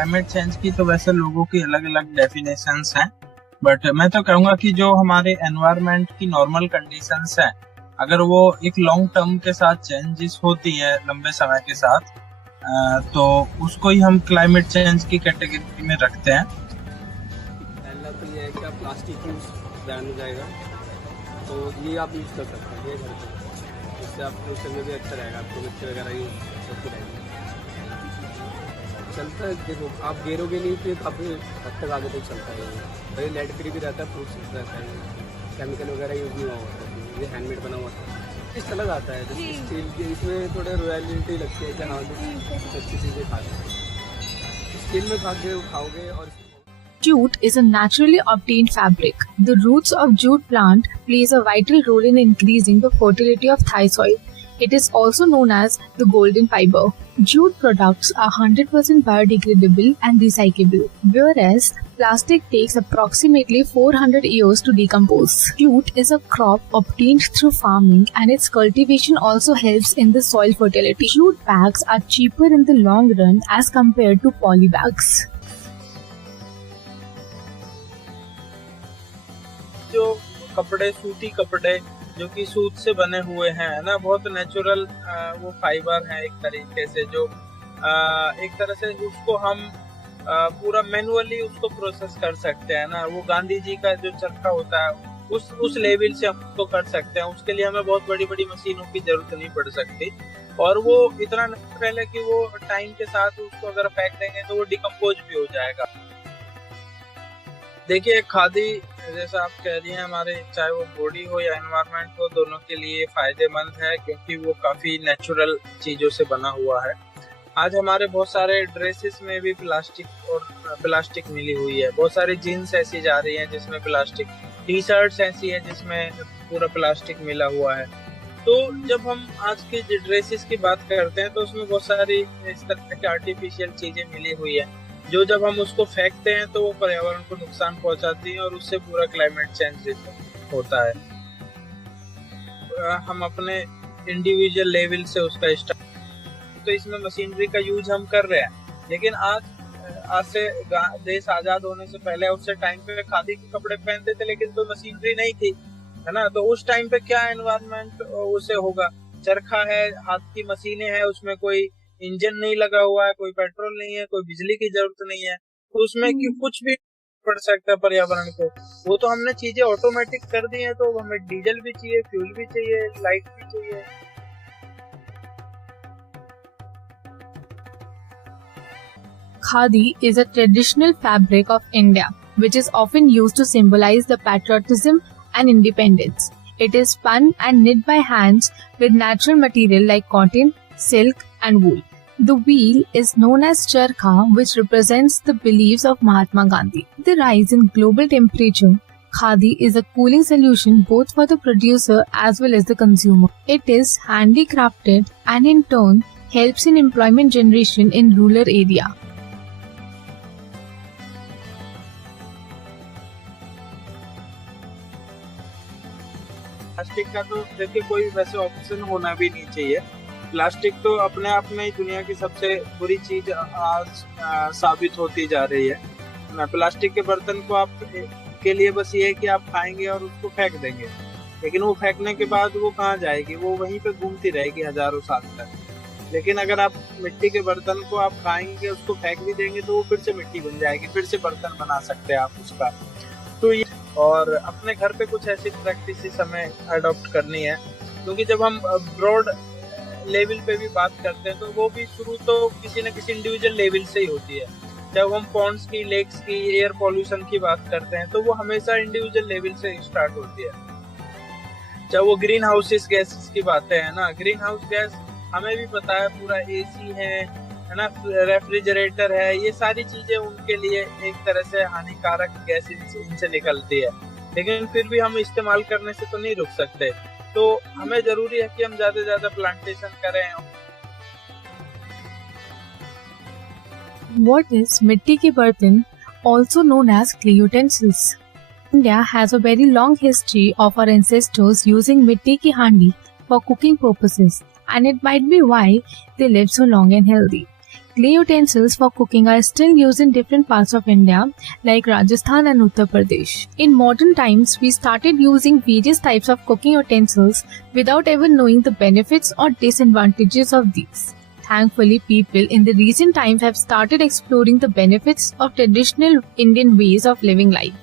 Climate change की तो वैसे लोगों की अलग अलग डेफिनेशंस हैं, बट मैं तो कहूँगा कि जो हमारे एनवायरनमेंट की नॉर्मल कंडीशंस हैं, अगर वो एक लॉन्ग टर्म के साथ चेंजेस होती है लंबे समय के साथ, तो उसको ही हम क्लाइमेट चेंज की कैटेगरी में रखते हैं। पहला तो ये है कि आप प्लास्टिक यूज बैन हो जाएगा, तो ये आप यूज़ कर सकते हैं घर पे, इससे आप फ्यूचर में भी अच्छा रहेगा, आपको मिक्सर वगैरह यूज करते रहेंगे। चलता है, देखो आप गेरोगे नहीं फिर काफ़ी हद तक आगे तक चलता है। ये लेड फ्री भी रहता है, फ्रूट्स रहता है, केमिकल वगैरह यूज नहीं हुआ होता है, ये हैंडमेड बना हुआ था। इस अलग आता है जैसे स्टील के, इसमें थोड़े रॉयलिटी लगती है कि हाँ अच्छी चीज़ें खा रहे हैं, स्टील में खा के खाओगे। और Jute is a naturally obtained fabric. The roots of jute plant plays a vital role in increasing the fertility of Thai soil. It is also known as the golden fiber. Jute products are 100% biodegradable and recyclable, whereas plastic takes approximately 400 years to decompose. Jute is a crop obtained through farming, and its cultivation also helps in the soil fertility. Jute bags are cheaper in the long run as compared to poly bags. जो कपड़े, सूती कपड़े जो कि सूत से बने हुए हैं, है ना, बहुत नेचुरल वो फाइबर है एक तरीके से, जो एक तरह से उसको हम पूरा मैनुअली उसको प्रोसेस कर सकते हैं ना। वो गांधी जी का जो चरखा होता है उस लेवल से हम उसको कर सकते हैं। उसके लिए हमें बहुत बड़ी बड़ी मशीनों की जरूरत नहीं पड़ सकती, और वो इतना पहले कि वो टाइम के साथ उसको अगर फेंक देंगे तो वो डिकम्पोज भी हो जाएगा। देखिए, खादी जैसा आप कह रही हैं, हमारे चाहे वो बॉडी हो या एनवायरनमेंट हो, दोनों के लिए फायदेमंद है, क्योंकि वो काफी नेचुरल चीजों से बना हुआ है। आज हमारे बहुत सारे ड्रेसेस में भी प्लास्टिक मिली हुई है, बहुत सारी जीन्स ऐसी जा रही हैं जिसमें प्लास्टिक, टी शर्ट्स ऐसी है जिसमें पूरा प्लास्टिक मिला हुआ है। तो जब हम आज के ड्रेसेस की बात करते हैं तो उसमें बहुत सारी इस तरह की आर्टिफिशियल चीजें मिली हुई है, जो जब हम उसको फेंकते हैं तो वो पर्यावरण को नुकसान पहुंचाती है, और उससे पूरा क्लाइमेट चेंज होता है। हम अपने इंडिविजुअल लेवल से उसका तो इसमें मशीनरी का यूज हम कर रहे हैं, लेकिन आज से देश आजाद होने से पहले उससे टाइम पे खादी के कपड़े पहनते थे, लेकिन तो मशीनरी नहीं थी, है ना। तो उस टाइम पे क्या एनवायरनमेंट उसे होगा, चरखा है, हाथ की मशीनें हैं, उसमें कोई इंजन नहीं लगा हुआ है, कोई पेट्रोल नहीं है, कोई बिजली की जरूरत नहीं है, तो उसमें कुछ भी पड़ सकता है पर्यावरण को। वो तो हमने चीजें ऑटोमेटिक कर दी हैं, तो हमें डीजल भी चाहिए, फ्यूल भी चाहिए, लाइट भी चाहिए। Khadi is a traditional fabric of India, which is often used to symbolize the patriotism and independence. It is spun and knit by hands with natural material like cotton, silk, and wool. The wheel is known as charkha, which represents the beliefs of Mahatma Gandhi. The rise in global temperature, khadi is a cooling solution both for the producer as well as the consumer. It is handicrafted and in turn helps in employment generation in rural area. Plastic का तो देखिए कोई वैसे option होना भी नहीं चाहिए। Plastic तो अपने आप में ही दुनिया की सबसे बुरी चीज आज साबित होती जा रही है। प्लास्टिक के बर्तन को आप के लिए बस ये है कि आप खाएंगे और उसको फेंक देंगे, लेकिन वो फेंकने के बाद वो कहाँ जाएगी, वो वहीं पे घूमती रहेगी हजारों साल तक। लेकिन अगर आप मिट्टी के बर्तन को आप खाएंगे, उसको फेंक भी देंगे, तो वो फिर से मिट्टी बन जाएगी, फिर से बर्तन बना सकते हैं आप उसका। तो ये और अपने घर पे कुछ ऐसी प्रैक्टिस हमें अडॉप्ट करनी है, क्योंकि जब हम ब्रॉड लेवल पे भी बात करते हैं तो वो भी शुरू तो किसी न किसी इंडिविजुअल लेवल से ही होती है। जब हम पॉन्ड्स की, लेक्स की, एयर पॉल्यूशन की बात करते हैं तो वो हमेशा इंडिविजुअल लेवल से स्टार्ट होती है। जब वो ग्रीन हाउसेस गैसेस की बातें हैं ना, ग्रीन हाउस गैस हमें भी पता है, पूरा एसी है ना, रेफ्रिजरेटर है, ये सारी चीजें उनके लिए एक तरह से हानिकारक गैस इनसे निकलती है, लेकिन फिर भी हम इस्तेमाल करने से तो नहीं रुक सकते। तो हमें जरूरी है कि हम ज्यादा से ज्यादा प्लांटेशन करें। What is मिट्टी के बर्तन, also known as clay utensils? India has a very long history of our ancestors using मिट्टी की हांडी for cooking purposes, and it might be why they live so long and healthy. Clay utensils for cooking are still used in different parts of India, like Rajasthan and Uttar Pradesh. In modern times, we started using various types of cooking utensils without ever knowing the benefits or disadvantages of these. Thankfully, people in the recent times have started exploring the benefits of traditional Indian ways of living life.